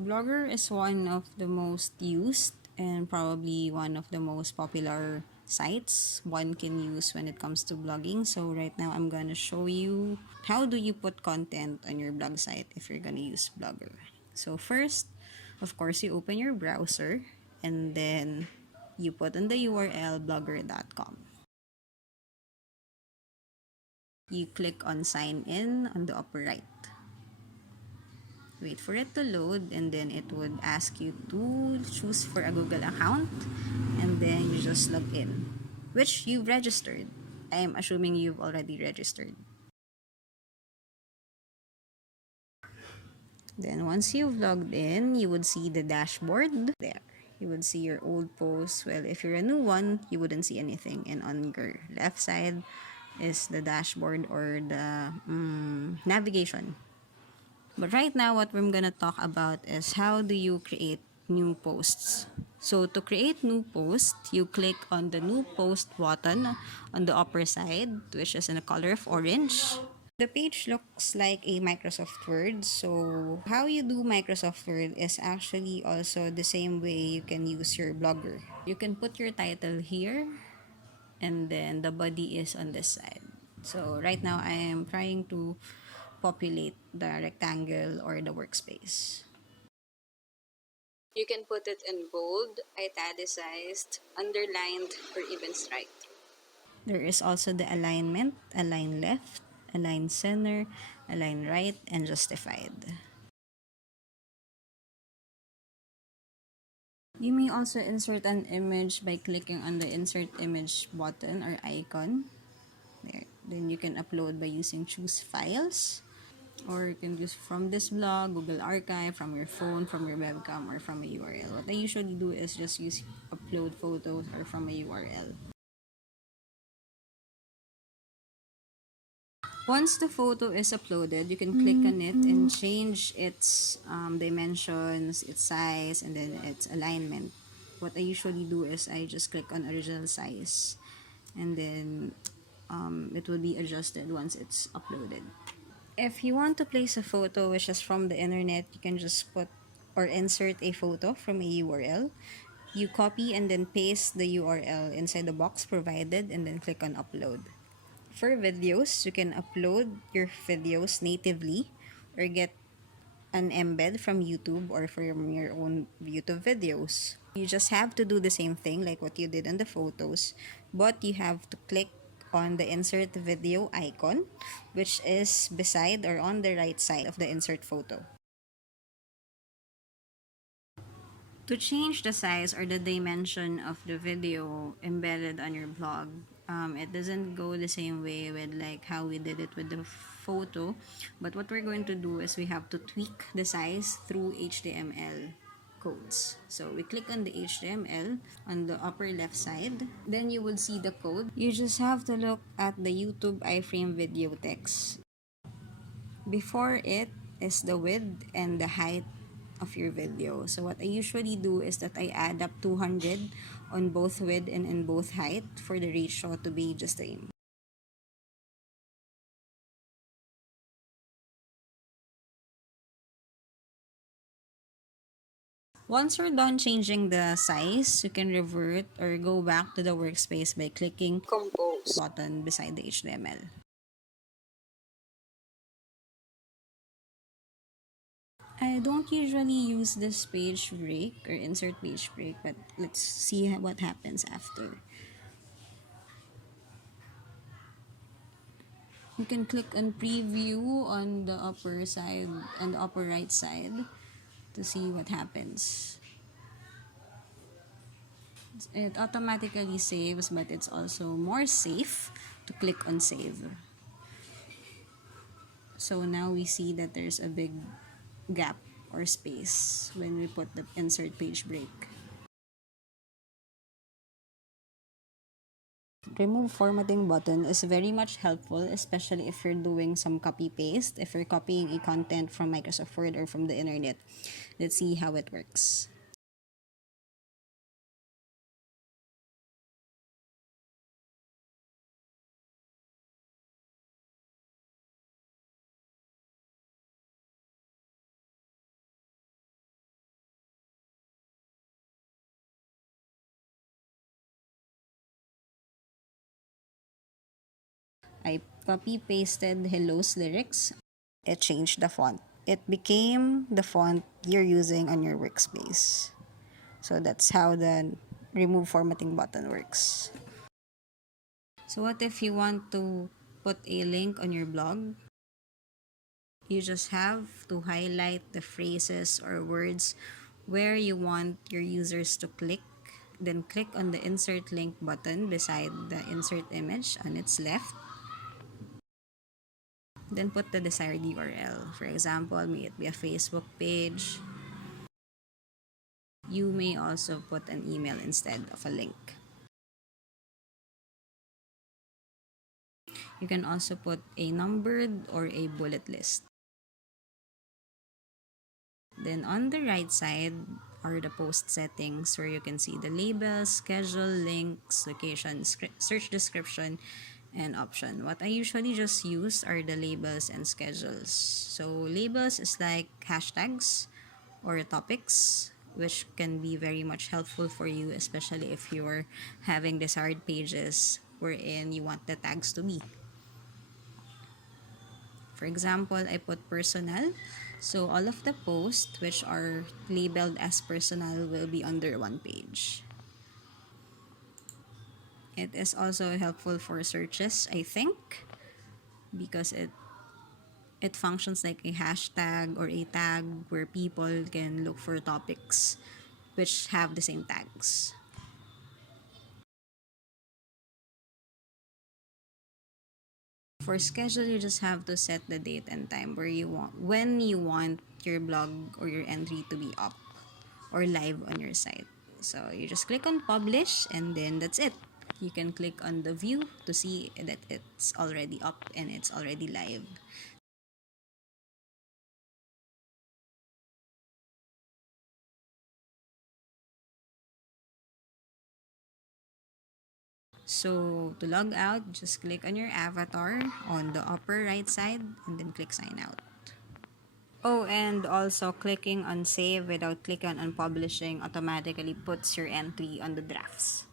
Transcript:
Blogger is one of the most used and probably one of the most popular sites one can use when it comes to blogging. So right now I'm gonna show you how do you put content on your blog site if you're gonna use Blogger. So first, of course, you open your browser and then you put in the URL blogger.com. You click on sign in on the upper right. Wait for it to load, and then it would ask you to choose for a Google account, and then you just log in, which you've registered. I'm assuming you've already registered. Then once you've logged in, you would see the dashboard there. You would see your old posts. Well, if you're a new one, you wouldn't see anything. And on your left side is the dashboard or the navigation. But right now, what we're gonna talk about is how do you create new posts. So to create new post, you click on the new post button on the upper side, which is in the color of orange. The page looks like a Microsoft Word. So how you do Microsoft Word is actually also the same way you can use your Blogger. You can put your title here, and then the body is on this side. So right now I am trying to populate the rectangle or the workspace. You can put it in bold, italicized, underlined, or even striped. There is also the alignment, align left, align center, align right, and justified. You may also insert an image by clicking on the insert image button or icon. There. Then you can upload by using choose files, or you can use from this blog, Google Archive, from your phone, from your webcam, or from a URL. What I usually do is just use upload photos or from a URL. Once the photo is uploaded, you can click on it and change its dimensions, its size, and then its alignment. What I usually do is I just click on original size, and then it will be adjusted once it's uploaded. If you want to place a photo which is from the internet, you can just put or insert a photo from a URL. You copy and then paste the URL inside the box provided and then click on upload. For videos, you can upload your videos natively or get an embed from YouTube or from your own YouTube videos. You just have to do the same thing like what you did in the photos, but you have to click on the insert video icon, which is beside or on the right side of the insert photo. To change the size or the dimension of the video embedded on your blog, it doesn't go the same way with like how we did it with the photo, but what we're going to do is we have to tweak the size through HTML codes. So we click on the HTML on the upper left side, then you will see the code. You just have to look at the YouTube iframe video text. Before it is the width and the height of your video. So what I usually do is that I add up 200 on both width and in both height for the ratio to be just the same. Once you're done changing the size, you can revert or go back to the workspace by clicking Compose button beside the HTML. I don't usually use this page break or insert page break, but let's see what happens after. You can click on preview on the upper side and the upper right side to see what happens. It automatically saves, but it's also more safe to click on save. So now we see that there's a big gap or space when we put the insert page break. Remove formatting button is very much helpful, especially if you're doing some copy paste, if you're copying a content from Microsoft Word or from the internet. Let's see how it works. I copy pasted Hello's lyrics. It changed the font. It became the font you're using on your workspace. So that's how the remove formatting button works. So what if you want to put a link on your blog? You just have to highlight the phrases or words where you want your users to click. Then click on the insert link button beside the insert image on its left. Then put the desired URL. For example, may it be a Facebook page. You may also put an email instead of a link. You can also put a numbered or a bullet list. Then on the right side are the post settings where you can see the labels, schedule, links, location, search description, and option. What I usually just use are the labels and schedules. So labels is like hashtags or topics, which can be very much helpful for you, especially if you're having desired pages wherein you want the tags to be. For example, I put personal. So all of the posts which are labeled as personal will be under one page. It is also helpful for searches, I think, because it functions like a hashtag or a tag where people can look for topics which have the same tags. For schedule, you just have to set the date and time where you want when you want your blog or your entry to be up or live on your site. So you just click on publish and then that's it. You can click on the view to see that it's already up and it's already live. So to log out, just click on your avatar on the upper right side and then click sign out. Oh, and also clicking on save without clicking on publishing automatically puts your entry on the drafts.